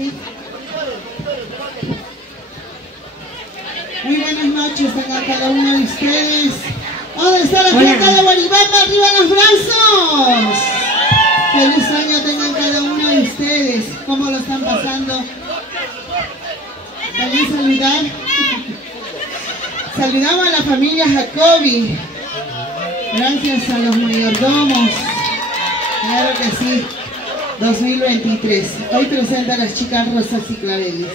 ¿sí? Muy buenas noches a cada uno de ustedes. ¿Dónde está la gente de Guaribamba? ¡Arriba los brazos! Feliz año tengan cada uno de ustedes. ¿Cómo lo están pasando? También saludamos a la familia Jacobi. Gracias a los mayordomos. Claro que sí. 2023. Hoy presenta a las chicas Rosas y Claveles.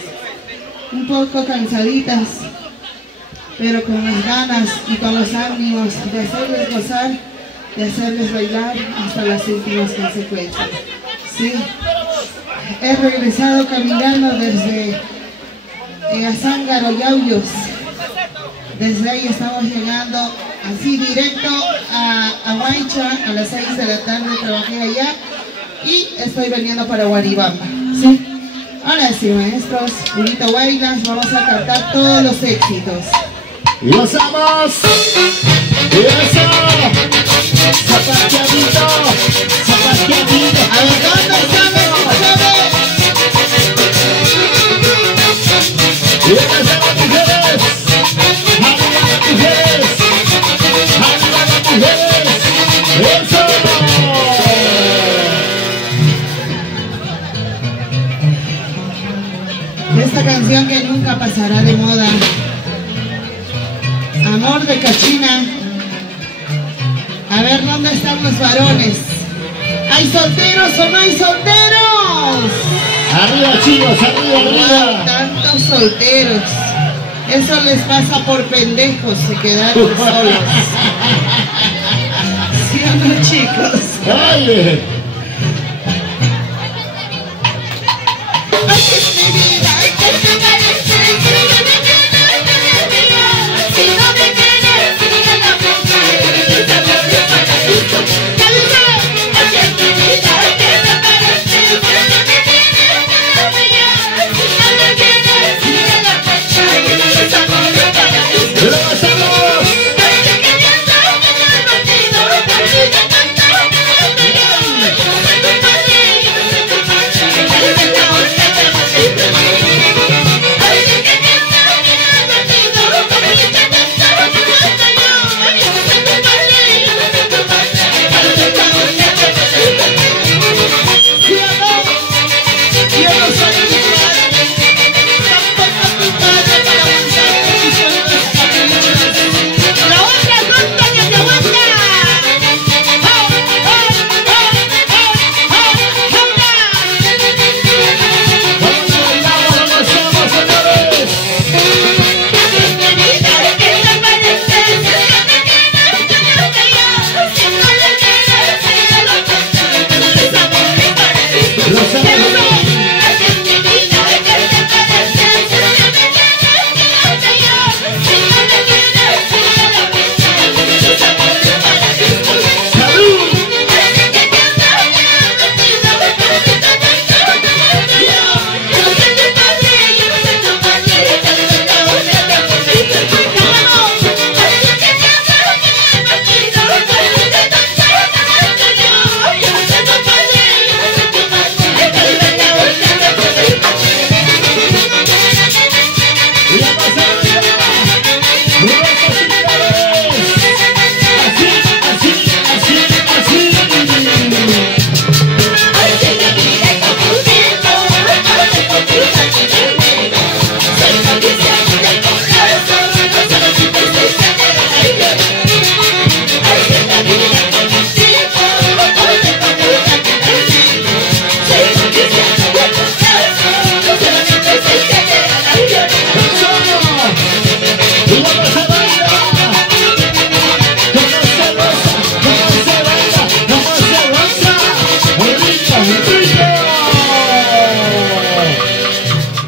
Un poco cansaditas, pero con las ganas y con los ánimos de hacerles gozar, de hacerles bailar hasta las últimas consecuencias. Sí, he regresado caminando desde Azángaro, Yauyos. Desde ahí estamos llegando así directo a Huaycha. A las 6 de la tarde trabajé allá y estoy veniendo para Guaribamba. ¿Sí? Ahora sí, maestros, bonito bailas, vamos a cantar todos los éxitos. ¡Y los amos! ¡Y eso! ¡Zapateadito! ¡Zapateadito! A ver, ¿dónde estamos? ¡Y empezamos las mujeres! ¡Arriba las mujeres! ¡Arriba las mujeres! ¡Eso! Esta canción que nunca pasará de moda. Amor de Cachina. A ver, ¿dónde están los varones? ¿Hay solteros o no hay solteros? ¡Arriba, chicos! ¡Arriba, arriba! Wow, tantos solteros. Eso les pasa por pendejos, se quedaron solos. ¿Sí o no, chicos? ¡Oye!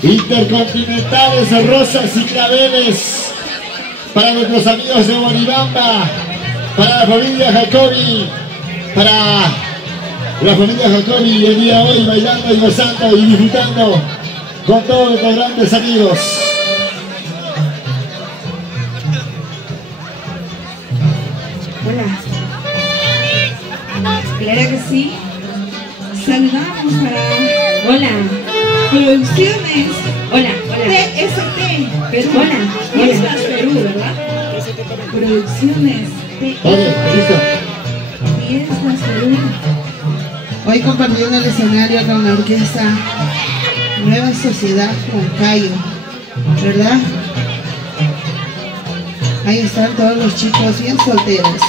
Intercontinentales, Rosas y Claveles, para nuestros amigos de Guaribamba, para la familia Jacobi, para la familia Jacobi el día de hoy bailando y gozando y disfrutando con todos nuestros grandes amigos. Hola. Claro que sí. Saludamos para... Hola. Producciones. Hola, hola. TST. Perú. Hola, Fiestas Perú, ¿verdad? Producciones. Oye, listo. Fiestas Perú. Hoy compartiendo el escenario con la orquesta Nueva Sociedad Huancayo, ¿verdad? Ahí están todos los chicos bien solteros.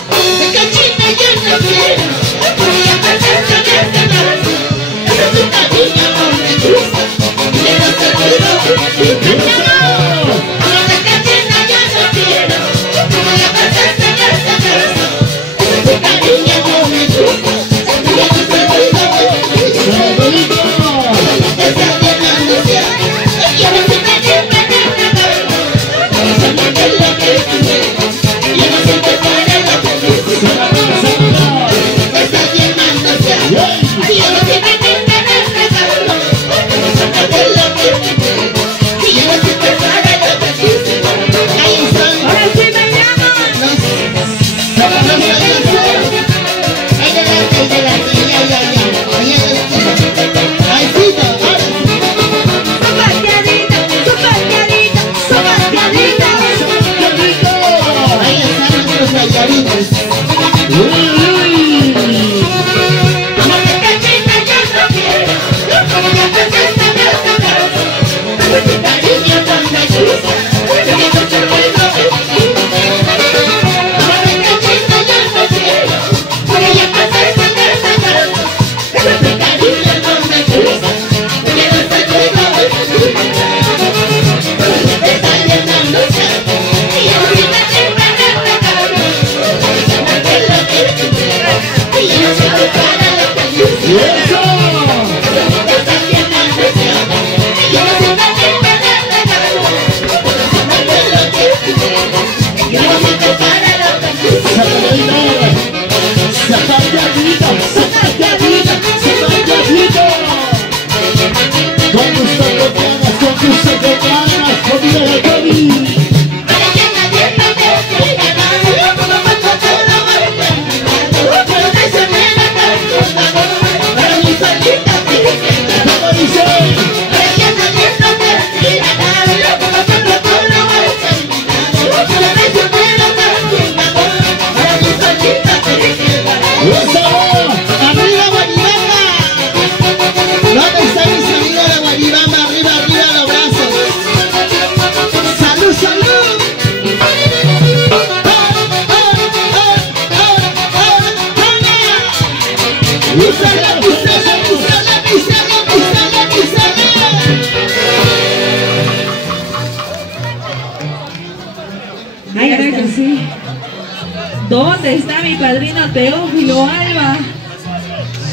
¿Dónde está mi padrino Teófilo Alba?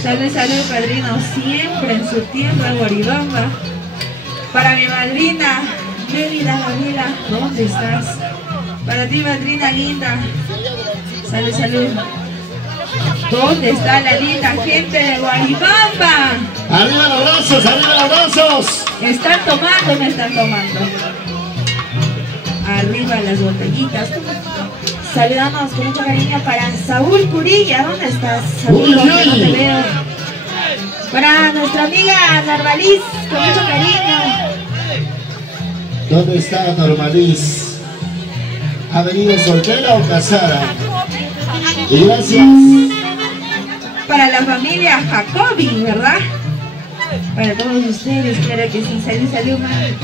Salud, salud, padrino, siempre en su tierra, Guaribamba. Para mi madrina, Mérida Gabriela, ¿dónde estás? Para ti, madrina linda. Salud, salud. ¿Dónde está la linda gente de Guaribamba? ¡Arriba los brazos, arriba los brazos! ¿Están tomando o no están tomando? Arriba las botellitas. Saludamos con mucho cariño para Saúl Curilla. ¿Dónde estás, Saúl? No te veo. Para nuestra amiga Normaliz, con mucho cariño. ¿Dónde está Normaliz? ¿Ha venido soltera o casada? Y gracias. Para la familia Jacobi, ¿verdad? Para todos ustedes, claro que sí. Salud, salud, madre.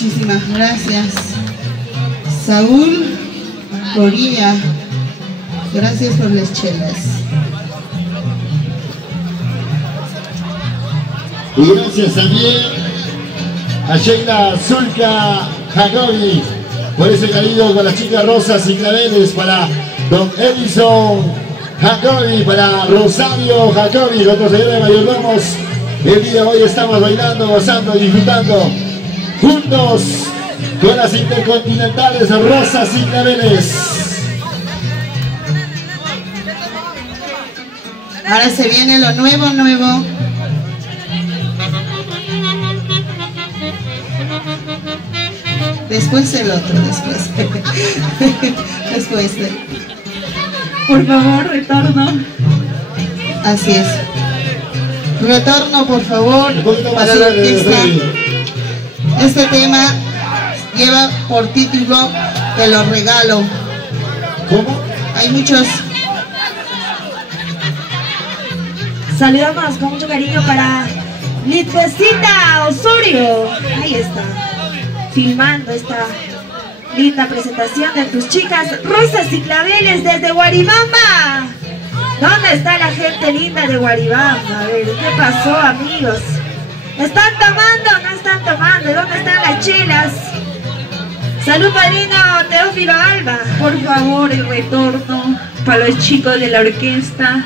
Muchísimas gracias. Saúl Coría, gracias por las chelas. Y gracias también a Sheila Zulka Jacobi por ese cariño con las chicas rosas y claveles, para don Edison Jacobi, para Rosario Jacobi, nuestro señor de mayordomos. El día de hoy estamos bailando, gozando y disfrutando juntos con las intercontinentales rosas y claveles. Ahora se viene lo nuevo. Después el otro, después. Después de... Por favor, retorno. Así es. Retorno, por favor, para la orquesta. Este tema lleva por título Te lo regalo. ¿Cómo? Hay muchos. Saludamos con mucho cariño para Litbecita Osorio. Ahí está, filmando esta linda presentación de tus chicas rosas y claveles desde Guaribamba. ¿Dónde está la gente linda de Guaribamba? A ver, ¿qué pasó, amigos? ¿Están tomando o no están tomando? ¿Dónde están las chelas? Salud, padrino Teófilo Alba. Por favor, el retorno para los chicos de la orquesta.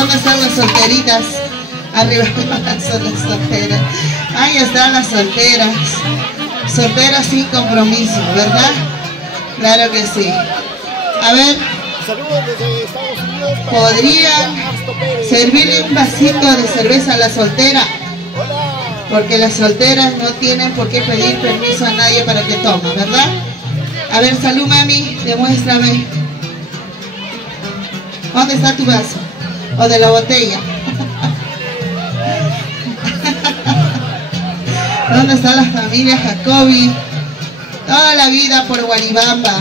¿Dónde están las solteritas? Arriba son las solteras. Ahí están las solteras. Solteras sin compromiso, ¿verdad? Claro que sí. A ver, ¿podrían servirle un vasito de cerveza a la soltera? Porque las solteras no tienen por qué pedir permiso a nadie para que tome, ¿verdad? A ver, salud, mami, demuéstrame. ¿Dónde está tu vaso? O de la botella. ¿Dónde está la familia Jacobi? Toda la vida por Guaribamba.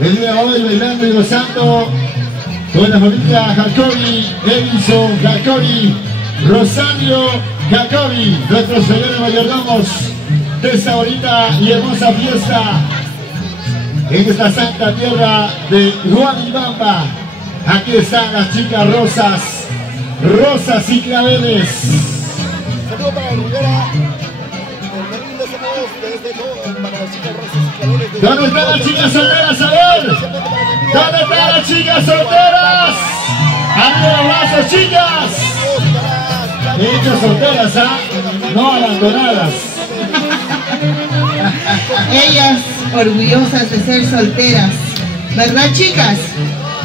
El día de hoy bailando y gozando con la familia Jacobi, Edison Jacobi, Rosario Jacobi, nuestros señores mayordomos de esta bonita y hermosa fiesta en esta santa tierra de Guaribamba. Aquí están las chicas rosas, rosas y claveles. Saludos para Rivera. Para las chicas rosas y claveles. ¿Dónde están las chicas solteras? A ver. ¿Dónde están las chicas solteras? ¡Arriba los brazos, chicas! Hechas solteras, ¿ah? No abandonadas. Ellas orgullosas de ser solteras, ¿verdad, chicas?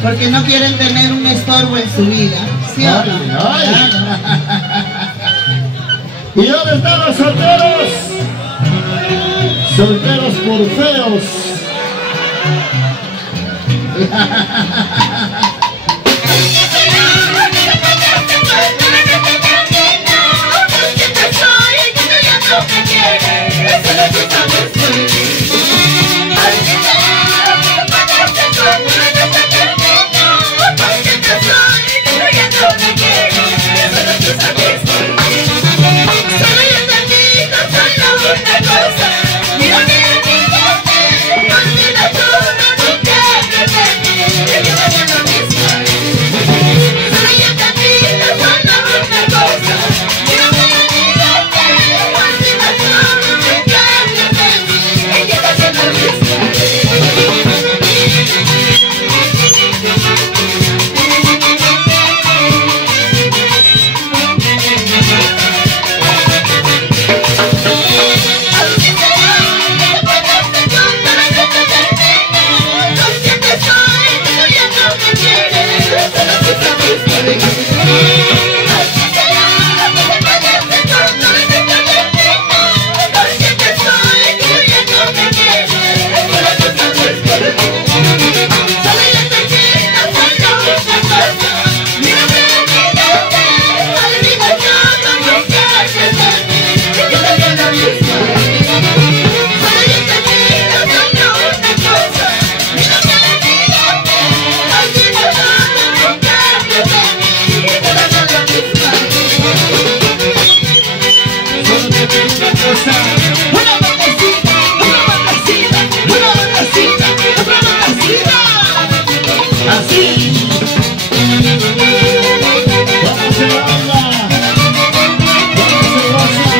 Porque no quieren tener un estorbo en su vida, ¿sí o no? Ay. ¿Y dónde están los solteros? Solteros por feos. Rosa. Una vueltecita, otra vueltecita, una vueltecita, otra vueltecita. Así. Vamos a banda. Vamos a Rosa.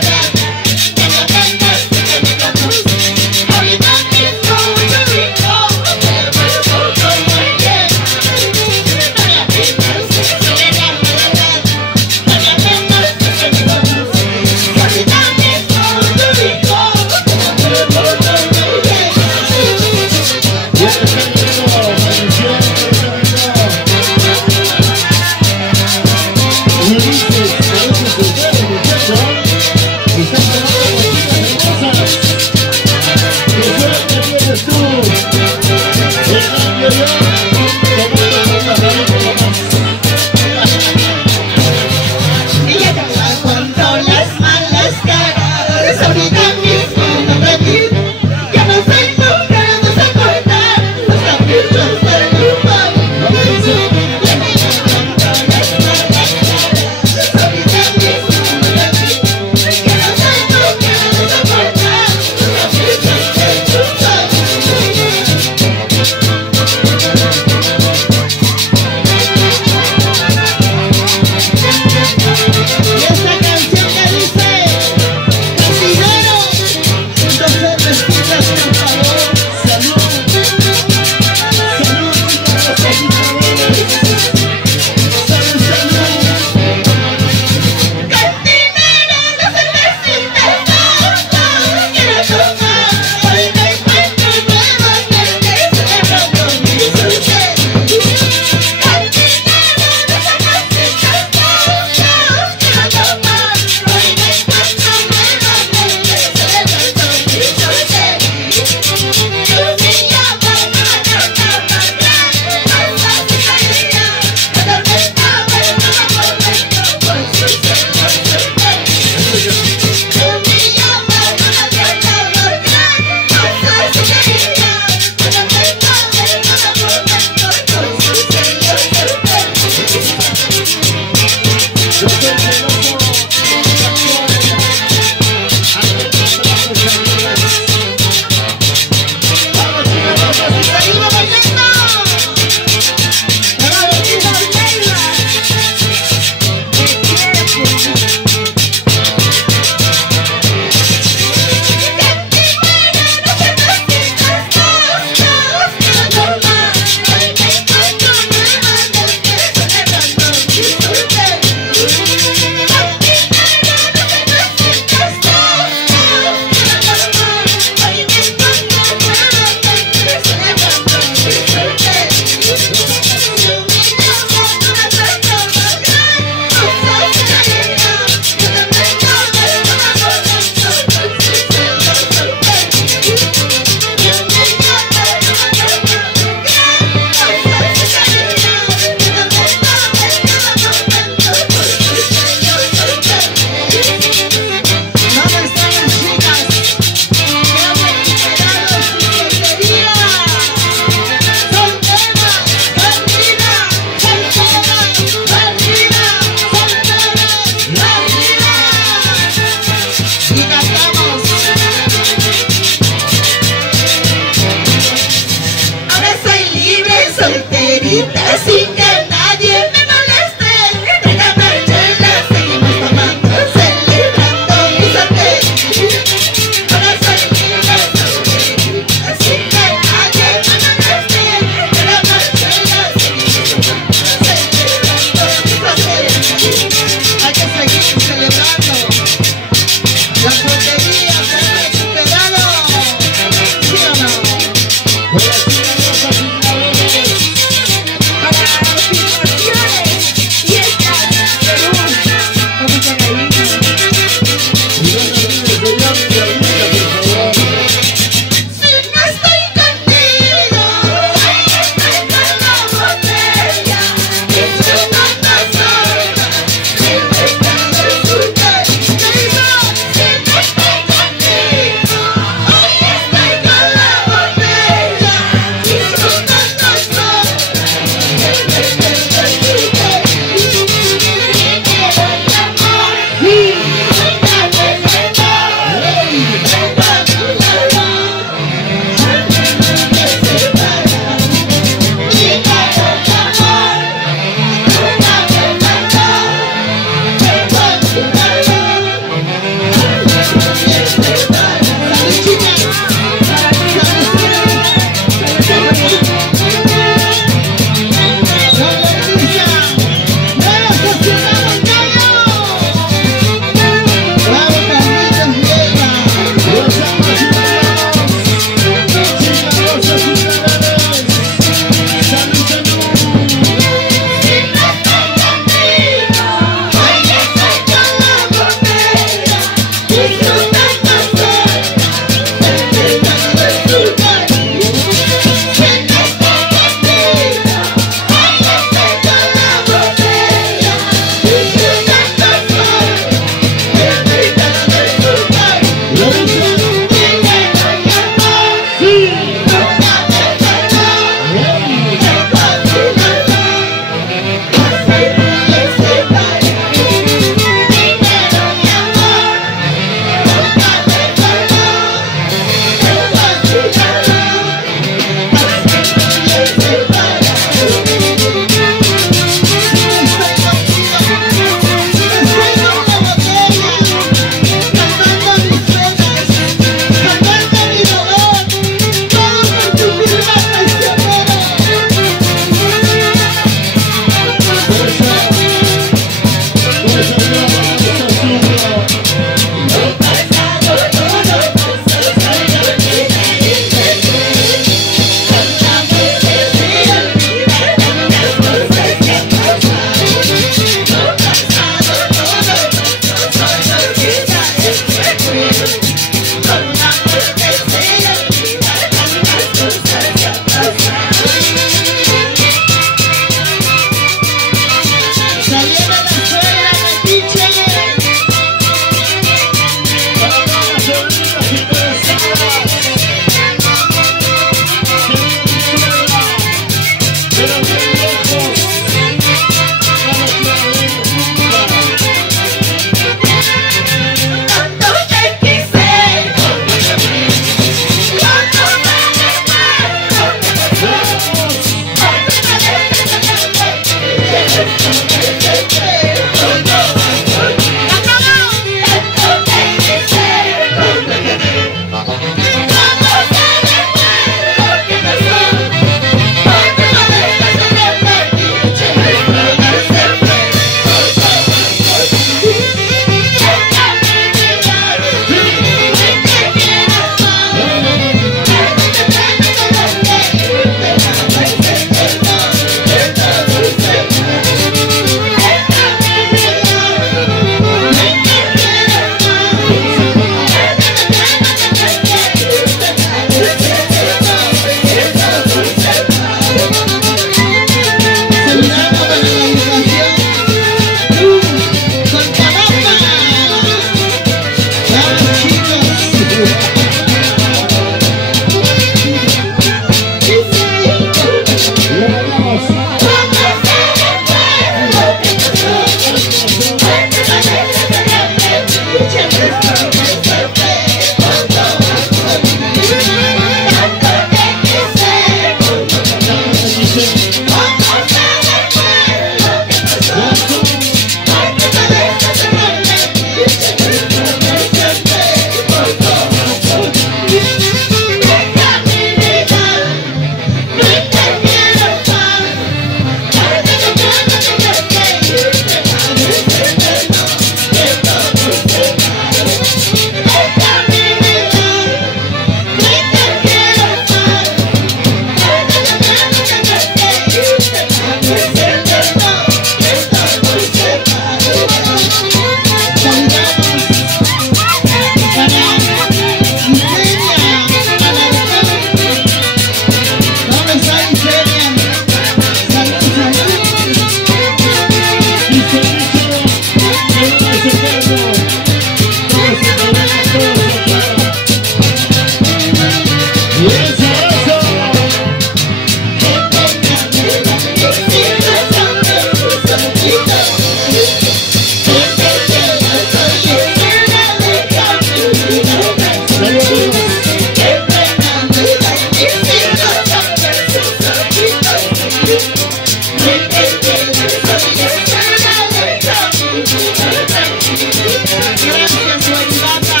Gracias, Guaribamba.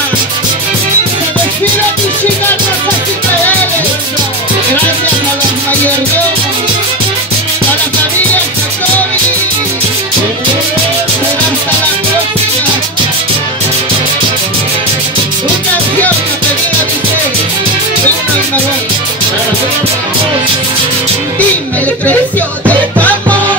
Se despide mi chica Rosacita Vélez. Gracias a los mayordomos, a la familia Jacobi. Hasta la próxima. Una canción que pedí a ustedes. Una y marrón. Dime el precio de tu amor.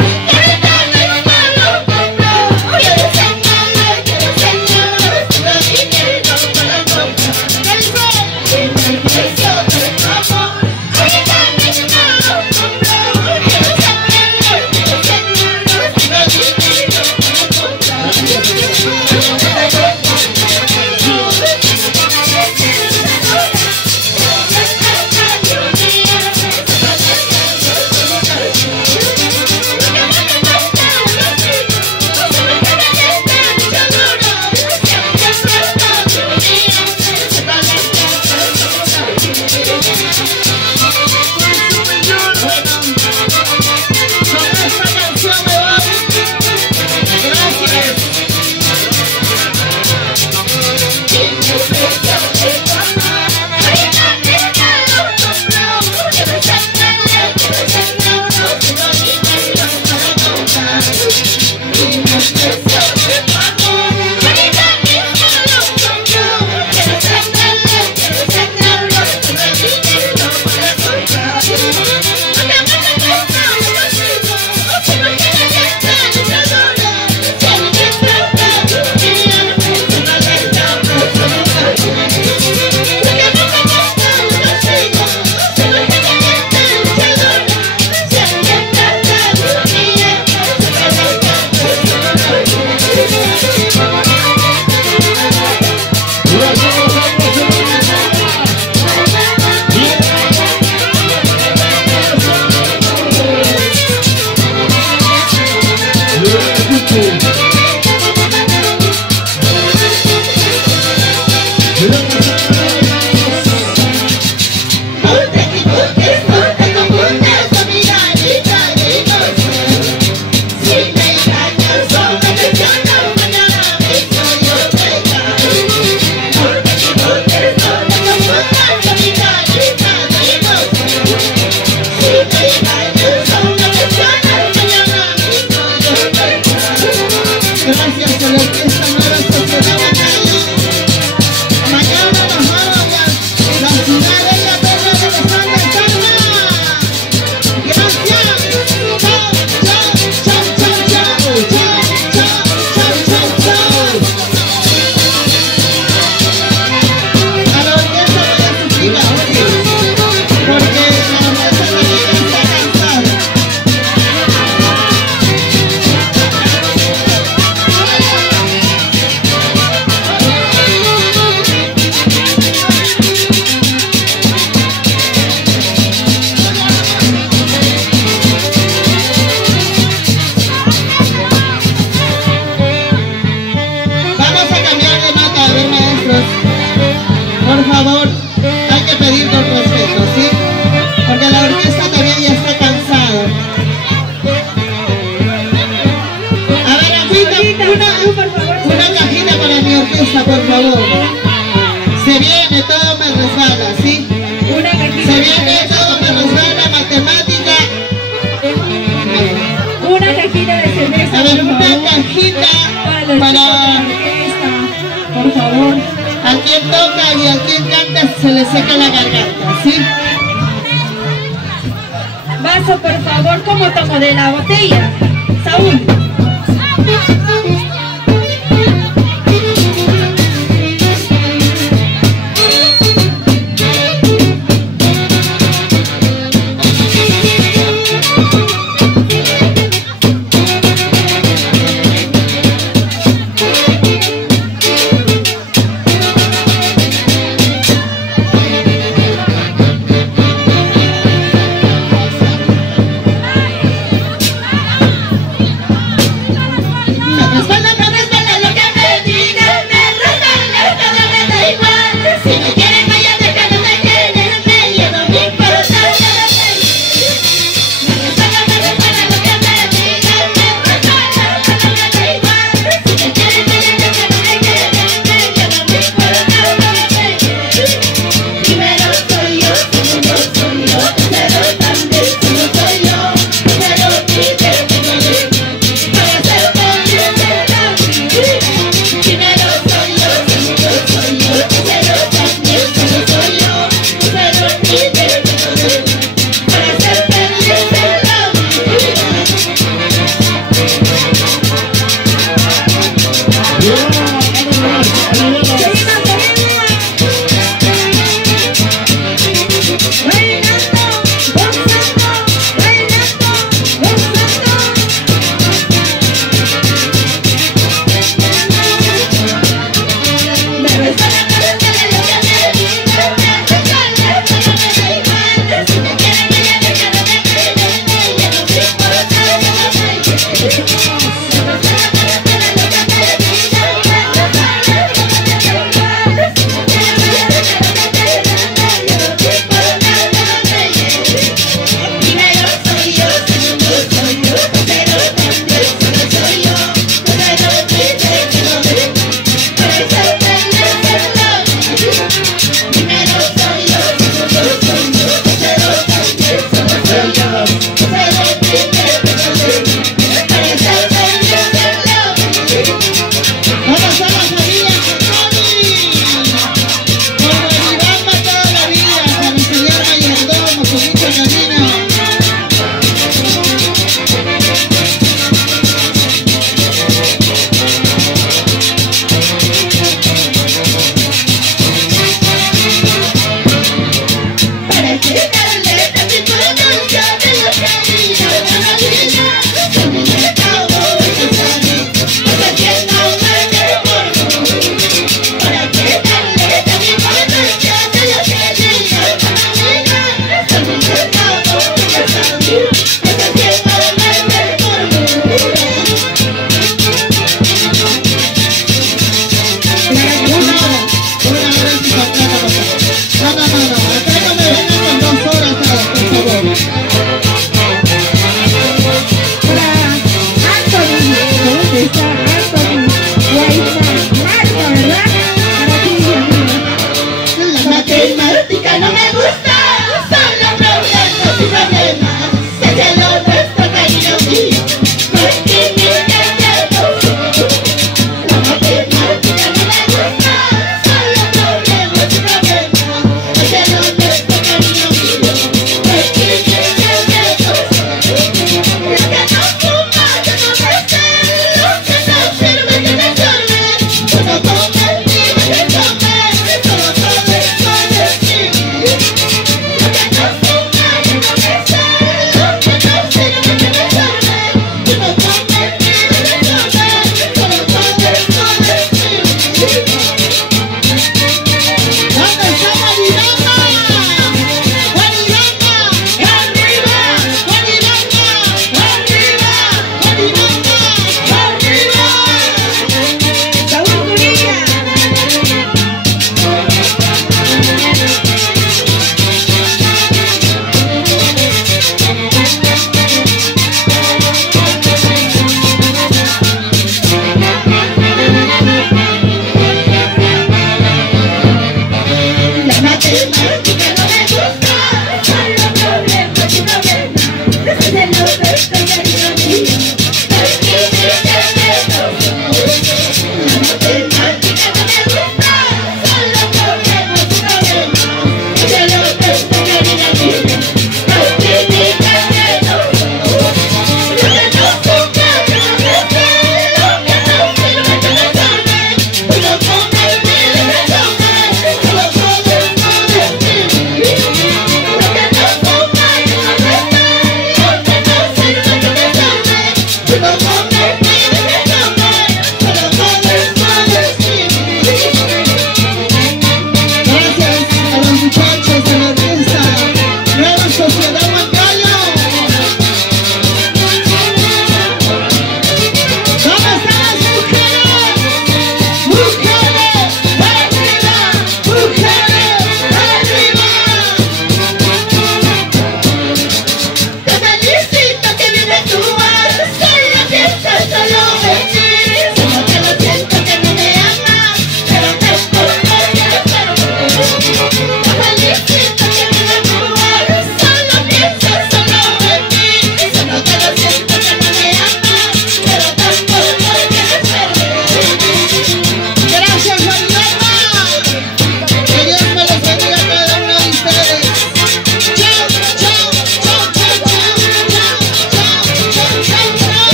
Por favor, se viene, todo me resbala, ¿sí? Una cajita. Se viene, todo me resbala, matemática. Una cajita de cerveza. A ver, por una favor. cajita Para los para chicos de la orquesta, por favor. a quien toca y a quien canta se le seca la garganta, ¿sí? Vaso, por favor, ¿cómo tomo de la botella? Saúl.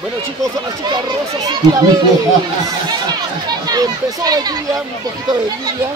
Bueno chicos, son las chicas rosas y claveles. Empezó la lluvia, un poquito de lluvia.